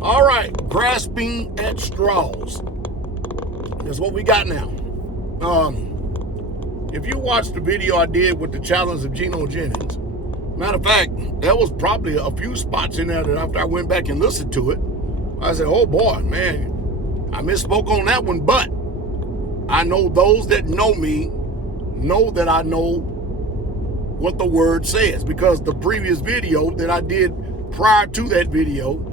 All right, grasping at straws. That's what we got now. If you watched the video I did with the challenge of Geno Jennings, matter of fact, there was probably a few spots in there that after I went back and listened to it, I said, oh boy, man, I misspoke on that one, but I know those that know me know that I know what the word says, because the previous video that I did prior to that video,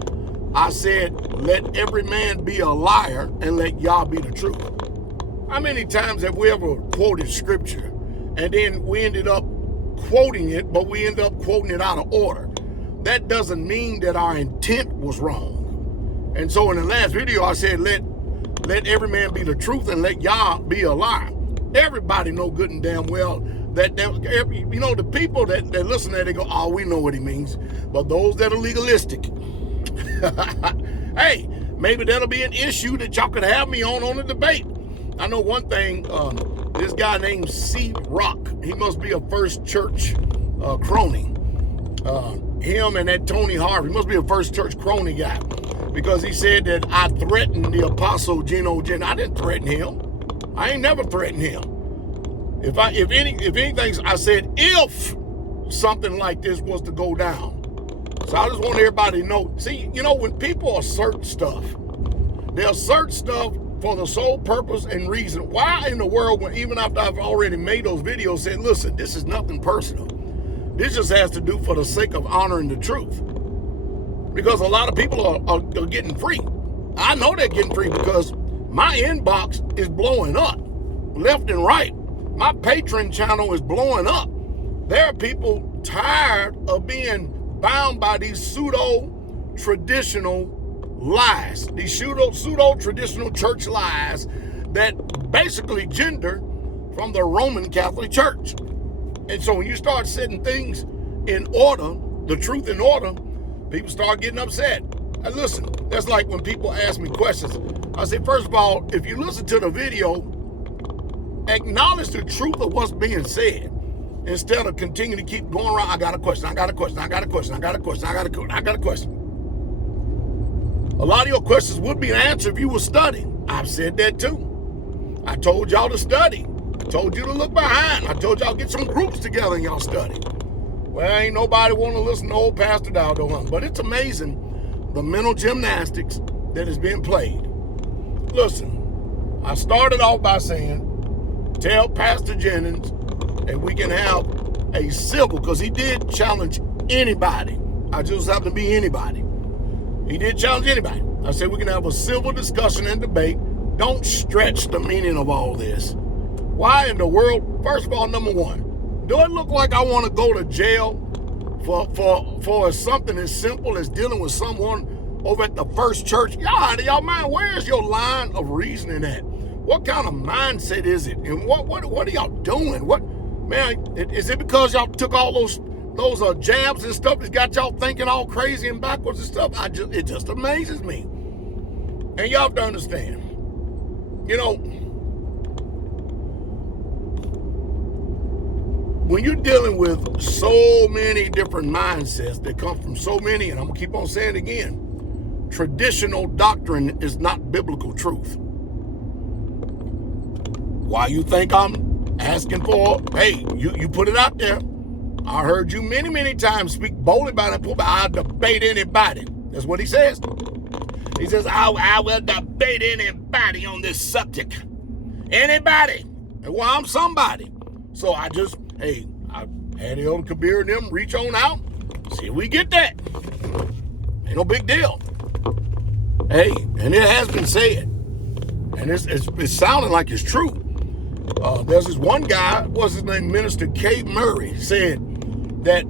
I said, let every man be a liar and let Yah be the truth. How many times have we ever quoted scripture and then we ended up quoting it, but we ended up quoting it out of order? That doesn't mean that our intent was wrong. And so in the last video, I said, let every man be the truth and let Yah be a liar. Everybody know good and damn well that the people that listen to that, they go, oh, we know what he means. But those that are legalistic, hey, maybe that'll be an issue that y'all could have me on a debate. I know one thing, this guy named C. Rock, he must be a First Church crony. Him and that Tony Harvey must be a First Church crony guy, because he said that I threatened the apostle Geno Jennings. I didn't threaten him. I ain't never threatened him. If anything, I said if something like this was to go down. So I just want everybody to know. See, when people assert stuff, they assert stuff for the sole purpose and reason. Why in the world, when even after I've already made those videos, said, listen, this is nothing personal. This just has to do for the sake of honoring the truth. Because a lot of people are getting free. I know they're getting free because my inbox is blowing up left and right. My Patreon channel is blowing up. There are people tired of being bound by these pseudo-traditional lies, these pseudo-traditional church lies that basically gender from the Roman Catholic Church. And so when you start setting things in order, the truth in order, people start getting upset. And listen, that's like when people ask me questions. I say, first of all, if you listen to the video, acknowledge the truth of what's being said instead of continuing to keep going around. I got a question. A lot of your questions would be answered if you were studying. I've said that too. I told y'all to study. I told you to look behind. I told y'all get some groups together and y'all study. Well, ain't nobody want to listen to old Pastor Dowell, but it's amazing the mental gymnastics that is being played. Listen, I started off by saying, tell Pastor Jennings and we can have a civil, because he did challenge anybody. I just have to be anybody. He did challenge anybody. I said we can have a civil discussion and debate. Don't stretch the meaning of all this. Why in the world? First of all, number one, do it look like I want to go to jail for something as simple as dealing with someone over at the First Church? Y'all mind, where's your line of reasoning at? What kind of mindset is it? And what are y'all doing? Is it because y'all took all those jabs and stuff that got y'all thinking all crazy and backwards and stuff? It just amazes me. And y'all have to understand, when you're dealing with so many different mindsets that come from so many, and I'm gonna keep on saying it again, traditional doctrine is not biblical truth. Why you think I'm asking for, hey, you put it out there. I heard you many, many times speak boldly about it. I'll debate anybody. That's what he says. He says, I will debate anybody on this subject. Anybody. Well, I'm somebody. So I had Elder Kabir and them reach on out. See if we get that. Ain't no big deal. Hey, and it has been said. And it's sounding like it's true. There's this one guy, what's his name, Minister K. Murray, said that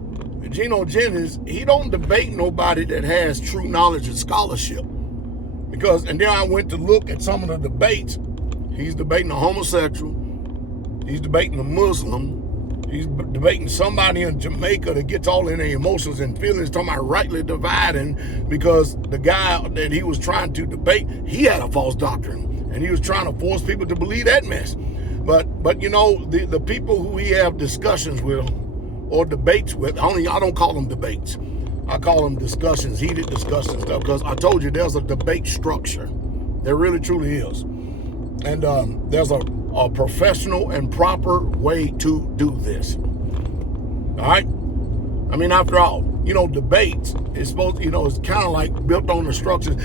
Geno Jennings, he don't debate nobody that has true knowledge and scholarship. And then I went to look at some of the debates. He's debating a homosexual. He's debating a Muslim. He's debating somebody in Jamaica that gets all in their emotions and feelings, talking about rightly dividing, because the guy that he was trying to debate, he had a false doctrine. And he was trying to force people to believe that mess. But the people who we have discussions with or debates with, I don't call them debates. I call them discussions, heated discussion stuff, because I told you there's a debate structure. There really truly is. And there's a professional and proper way to do this. All right? I mean, after all, debates is supposed, it's kind of like built on the structures.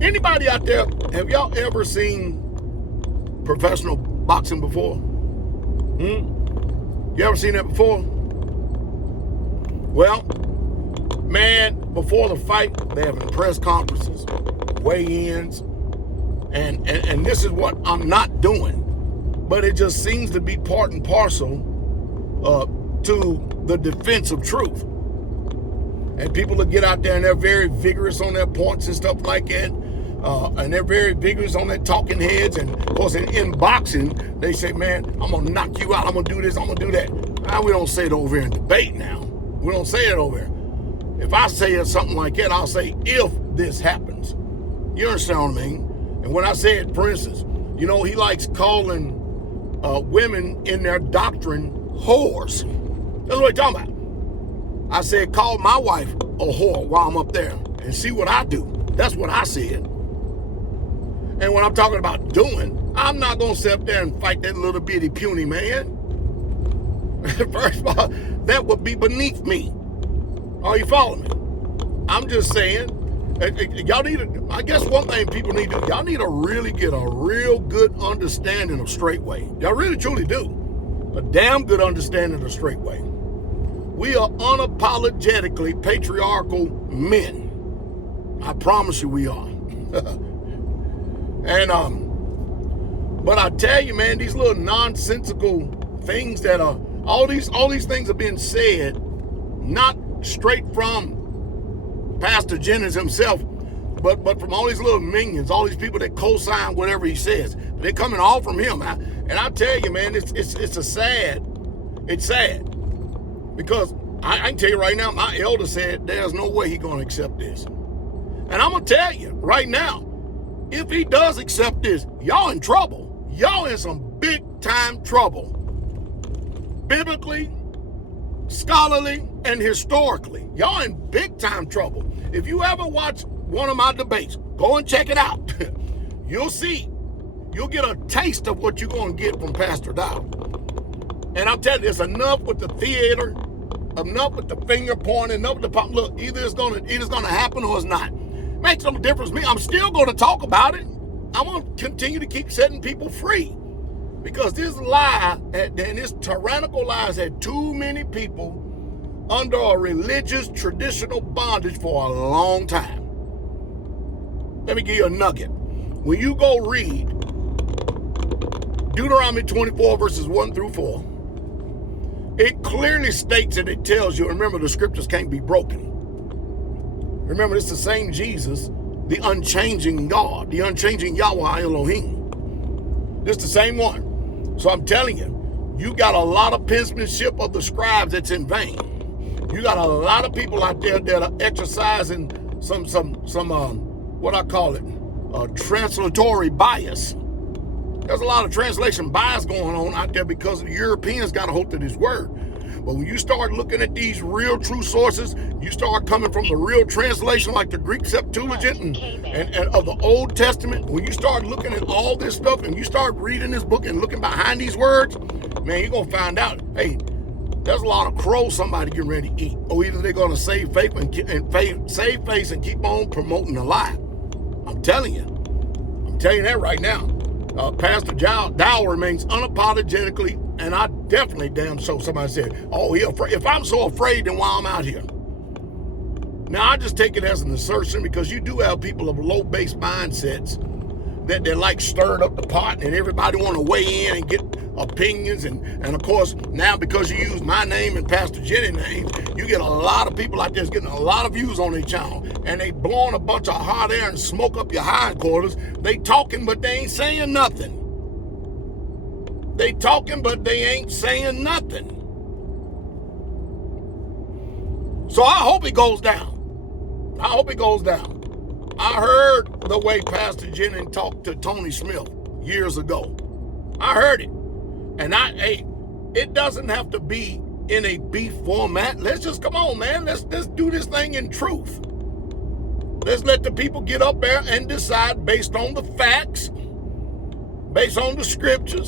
Anybody out there, have y'all ever seen professional boxing before? You ever seen that before? Well, man, before the fight, they have press conferences, weigh-ins, and this is what I'm not doing. But it just seems to be part and parcel to the defense of truth. And people will get out there and they're very vigorous on their points and stuff like that. And they're very vigorous on their talking heads. And of course, in boxing, they say, man, I'm going to knock you out. I'm going to do this. I'm going to do that. Now, we don't say it over here in debate now. We don't say it over here. If I say something like that, I'll say, if this happens. You understand what I mean? And when I say it, for instance, he likes calling women in their doctrine whores. That's what he's talking about. I said, call my wife a whore while I'm up there and see what I do. That's what I said. And when I'm talking about doing, I'm not going to sit up there and fight that little bitty puny man. First of all, that would be beneath me. Are you following me? I'm just saying, y'all need to, I guess one thing people need to do, y'all need to really get a real good understanding of Straitway. Y'all really truly do. A damn good understanding of Straitway. We are unapologetically patriarchal men. I promise you we are. And but I tell you, man, these little nonsensical things that are all these things are being said, not straight from Pastor Jennings himself, but from all these little minions, all these people that co-sign whatever he says. They're coming all from him. And I tell you, man, it's sad. Because I can tell you right now, my elder said there's no way he's going to accept this. And I'm going to tell you right now, if he does accept this, y'all in trouble. Y'all in some big time trouble. Biblically, scholarly, and historically. Y'all in big time trouble. If you ever watch one of my debates, go and check it out. You'll see. You'll get a taste of what you're going to get from Pastor Dowell. And I'm telling you, it's enough with the theater, enough with the finger pointing, enough with the pop. Look, either it's gonna happen or it's not. Makes no difference to me. I'm still going to talk about it. I'm going to continue to keep setting people free. Because this lie and this tyrannical lie has had too many people under a religious traditional bondage for a long time. Let me give you a nugget. When you go read Deuteronomy 24 verses 1 through 4, it clearly states and it tells you, remember, the scriptures can't be broken. Remember, it's the same Jesus, the unchanging God, the unchanging Yahweh Elohim. It's the same one. So I'm telling you, you got a lot of penmanship of the scribes that's in vain. You got a lot of people out there that are exercising some what I call it, translatory bias. There's a lot of translation bias going on out there because the Europeans got a hold of this word. But when you start looking at these real true sources, you start coming from the real translation like the Greek Septuagint and of the Old Testament. When you start looking at all this stuff and you start reading this book and looking behind these words, man, you're going to find out, hey, there's a lot of crows somebody getting ready to eat. Or either they're going to save face and keep on promoting the lie. I'm telling you that right now. Pastor Dowell remains unapologetically, and I definitely damn sure somebody said, oh, he afraid. If I'm so afraid, then why I'm out here? Now, I just take it as an assertion because you do have people of low base mindsets that they're like stirred up the pot and everybody want to weigh in and get opinions. And of course, now because you use my name and Pastor Jenny's name, you get a lot of people out there getting a lot of views on their channel. And they blowing a bunch of hot air and smoke up your hindquarters. They talking, but they ain't saying nothing. They talking, but they ain't saying nothing. So I hope it goes down. I hope it goes down. I heard the way Pastor Jennings talked to Tony Smith years ago. I heard it. And it doesn't have to be in a beef format. Let's just, come on, man. Let's do this thing in truth. Let's let the people get up there and decide based on the facts, based on the scripture,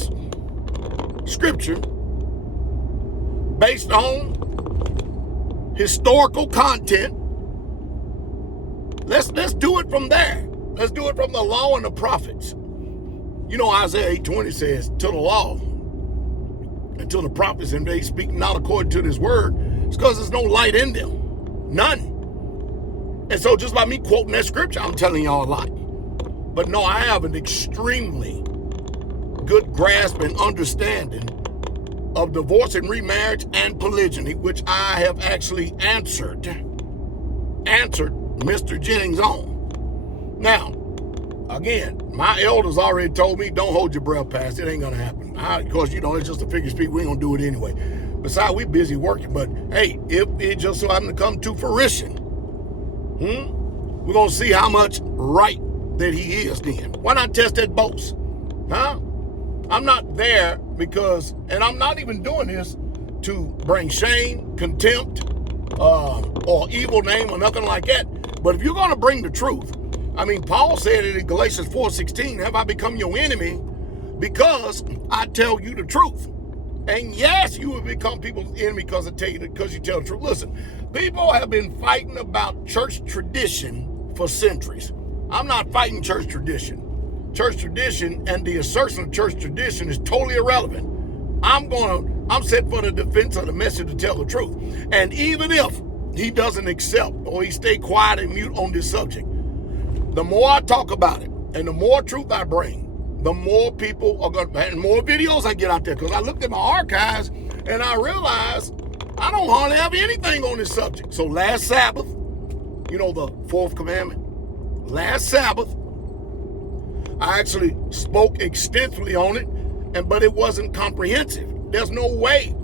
based on historical content. Let's do it from there. Let's do it from the law and the prophets. You know, Isaiah 8:20 says, to the law, until the prophets, and they speak not according to this word, it's because there's no light in them. None. And so just by me quoting that scripture, I'm telling y'all a lot. But no, I have an extremely good grasp and understanding of divorce and remarriage and polygyny, which I have actually answered Mr. Jennings on. Now, again, my elders already told me, don't hold your breath, Pastor. It ain't going to happen. Because, you know, it's just a figure of speech. We ain't going to do it anyway. Besides, we busy working. But, hey, if it just so happened to come to fruition, we're going to see how much right that he is then. Why not test that boast? Huh? I'm not there because, and I'm not even doing this to bring shame, contempt, or evil name or nothing like that. But if you're going to bring the truth, I mean, Paul said it in Galatians 4:16, have I become your enemy because I tell you the truth? And yes, you will become people's enemy because you tell the truth. Listen, people have been fighting about church tradition for centuries. I'm not fighting church tradition. Church tradition and the assertion of church tradition is totally irrelevant. I'm set for the defense of the message to tell the truth. And even if he doesn't accept or he stay quiet and mute on this subject, the more I talk about it and the more truth I bring, the more people are going to, and more videos I get out there. Because I looked at my archives and I realized I don't hardly have anything on this subject. So last Sabbath, you know, the fourth commandment, last Sabbath, I actually spoke extensively on it, but it wasn't comprehensive. There's no way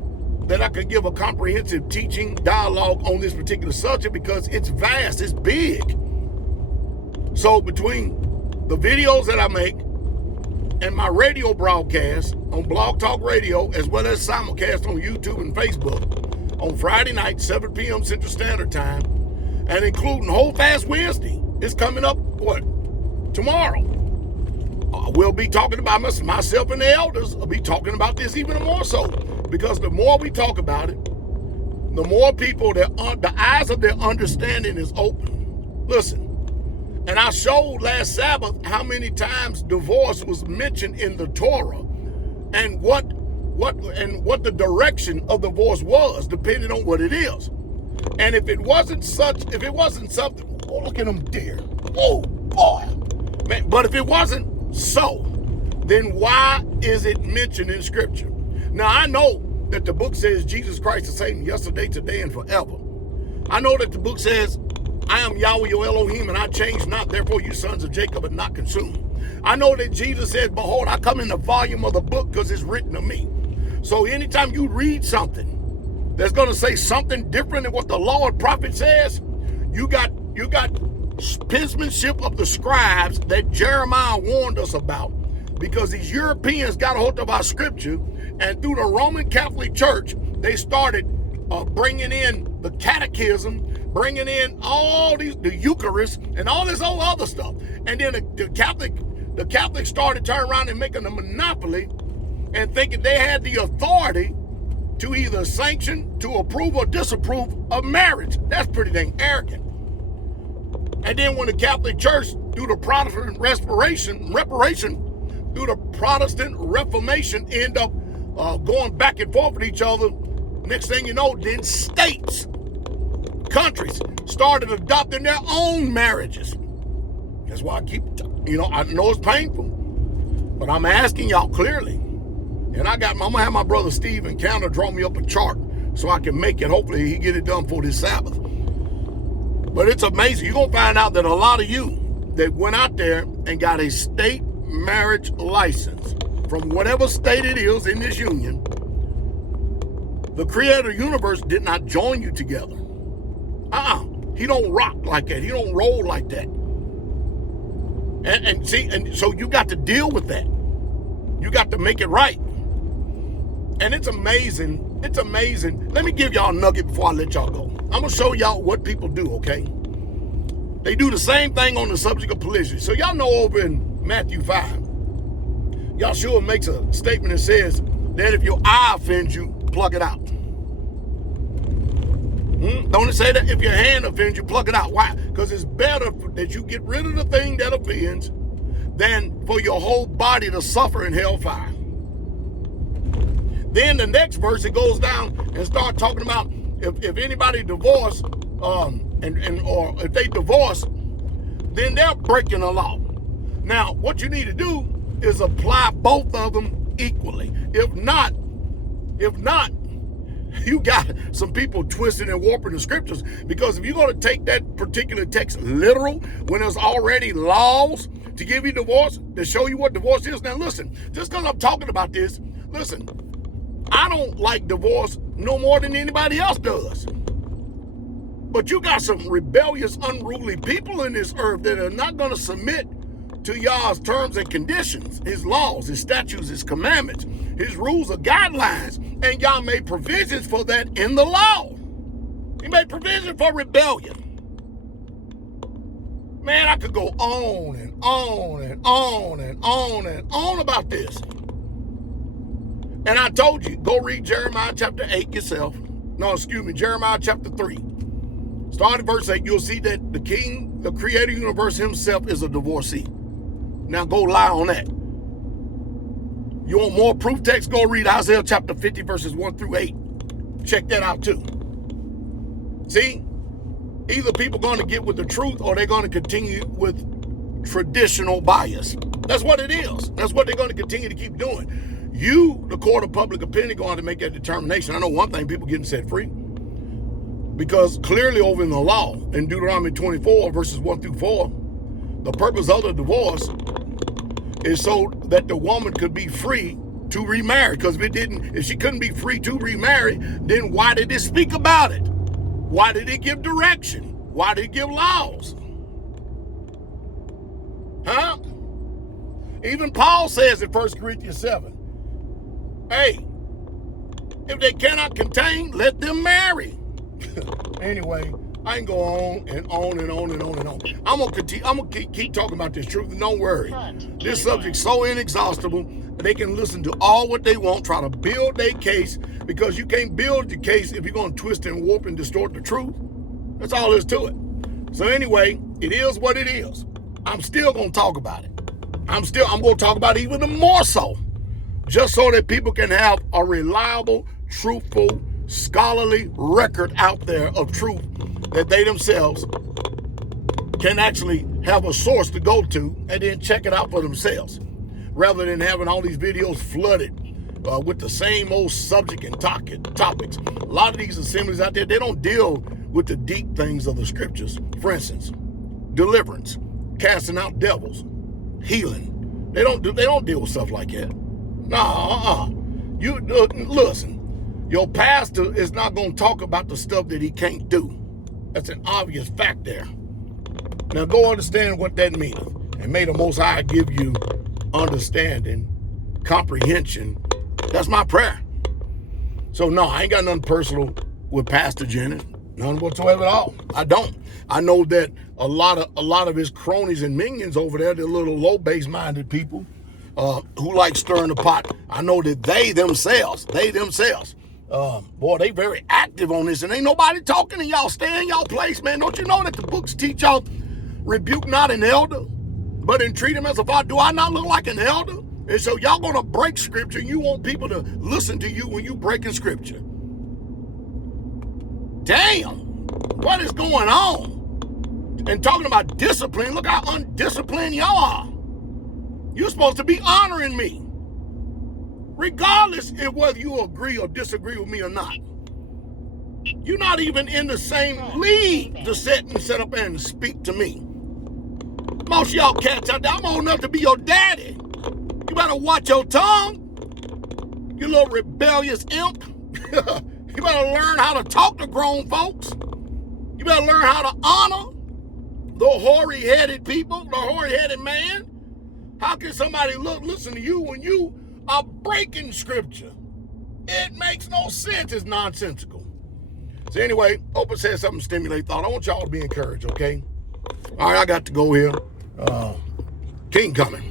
that I could give a comprehensive teaching dialogue on this particular subject because it's vast, it's big. So between the videos that I make and my radio broadcast on Blog Talk Radio, as well as simulcast on YouTube and Facebook on Friday night, 7 p.m. Central Standard Time, and including Hold Fast Wednesday, it's coming up, tomorrow. We'll be talking about myself and the elders will be talking about this even more so, because the more we talk about it, the more people the eyes of their understanding is open. Listen, and I showed last Sabbath how many times divorce was mentioned in the Torah, and what the direction of divorce was, depending on what it is. And if it wasn't something, oh, look at them deer. Oh boy, man! But if it wasn't so, then why is it mentioned in Scripture? Now, I know that the book says Jesus Christ the same yesterday, today, and forever. I know that the book says, I am Yahweh your Elohim, and I change not, therefore you sons of Jacob are not consumed. I know that Jesus says, behold, I come in the volume of the book because it's written of me. So anytime you read something that's going to say something different than what the law and prophet says, you got penmanship of the scribes that Jeremiah warned us about, because these Europeans got a hold of our scripture, and through the Roman Catholic Church, they started bringing in the catechism, bringing in all the Eucharist, and all this whole other stuff. And then the Catholics started turning around and making a monopoly and thinking they had the authority to either sanction, to approve or disapprove of marriage. That's pretty dang arrogant. And then when the Catholic Church, through the Protestant reparation, through the Protestant Reformation, end up going back and forth with each other, next thing you know, then states, countries started adopting their own marriages. That's why I keep, I know it's painful, but I'm asking y'all clearly. And I'm gonna have my brother Steve Encounter draw me up a chart so I can make it. Hopefully he get it done for this Sabbath. But it's amazing. You're going to find out that a lot of you that went out there and got a state marriage license from whatever state it is in this union, the creator of the universe did not join you together. He don't rock like that. He don't roll like that. And so you got to deal with that. You got to make it right. And it's amazing It's amazing. Let me give y'all a nugget before I let y'all go. I'm going to show y'all what people do, okay? They do the same thing on the subject of polygamy. So y'all know over in Matthew 5, Yahshua makes a statement that says that if your eye offends you, pluck it out. Don't it say that if your hand offends you, pluck it out? Why? Because it's better that you get rid of the thing that offends than for your whole body to suffer in hellfire. Then the next verse, it goes down and start talking about if anybody divorce, or if they divorce, then they're breaking the law. Now, what you need to do is apply both of them equally. If not, you got some people twisting and warping the scriptures, because if you're going to take that particular text literal when there's already laws to give you divorce, to show you what divorce is. Now listen, just because I'm talking about this, listen, I don't like divorce no more than anybody else does. But you got some rebellious, unruly people in this earth that are not going to submit to Yah's terms and conditions, his laws, his statutes, his commandments, his rules or guidelines. And Yah made provisions for that in the law. He made provision for rebellion. Man, I could go on and on and on and on and on about this. And I told you, go read Jeremiah chapter 8 yourself. Jeremiah chapter 3. Start at verse 8. You'll see that the king, the creator of the universe himself, is a divorcee. Now go lie on that. You want more proof text? Go read Isaiah chapter 50 verses 1 through 8. Check that out too. See? Either people going to get with the truth or they're going to continue with traditional bias. That's what it is. That's what they're going to continue to keep doing. You, the court of public opinion, going to make that determination. I know one thing, people getting set free. Because clearly over in the law, in Deuteronomy 24 verses 1 through 4, the purpose of the divorce is so that the woman could be free to remarry. Because if she couldn't be free to remarry, then why did it speak about it? Why did it give direction? Why did it give laws? Huh? Even Paul says in 1 Corinthians 7, hey, if they cannot contain, let them marry. Anyway, I can go on and on and on and on and on. I'm gonna keep talking about this truth, and don't worry. This subject's so inexhaustible, they can listen to all what they want, try to build their case, because you can't build your case if you're gonna twist and warp and distort the truth. That's all there is to it. So anyway, it is what it is. I'm still gonna talk about it. I'm gonna talk about it even more so, just so that people can have a reliable, truthful, scholarly record out there of truth that they themselves can actually have a source to go to and then check it out for themselves, rather than having all these videos flooded with the same old subject and topics. A lot of these assemblies out there, they don't deal with the deep things of the scriptures. For instance, deliverance, casting out devils, healing. They don't deal with stuff like that. You listen. Your pastor is not going to talk about the stuff that he can't do. That's an obvious fact there. Now go understand what that means. And may the Most High give you understanding, comprehension. That's my prayer. So no, I ain't got nothing personal with Pastor Jennings. None whatsoever at all. I don't. I know that a lot of his cronies and minions over there, they're little low-base-minded people who like stirring the pot. I know that they themselves, boy, they very active on this, and ain't nobody talking to y'all. Stay in y'all place, man. Don't you know that the books teach y'all, rebuke not an elder, but entreat him as a father? Do I not look like an elder? And so y'all gonna break scripture, and you want people to listen to you when you breaking scripture. Damn, what is going on? And talking about discipline, look how undisciplined y'all are. You're supposed to be honoring me, regardless of whether you agree or disagree with me or not. You're not even in the same league to set up and speak to me. Most of y'all cats out there, I'm old enough to be your daddy. You better watch your tongue, you little rebellious imp. You better learn how to talk to grown folks. You better learn how to honor the hoary-headed people, the hoary-headed man. How can somebody listen to you when you are breaking scripture? It makes no sense. It's nonsensical. So anyway, hope it says something to stimulate thought. I want y'all to be encouraged, okay? All right, I got to go here. King coming.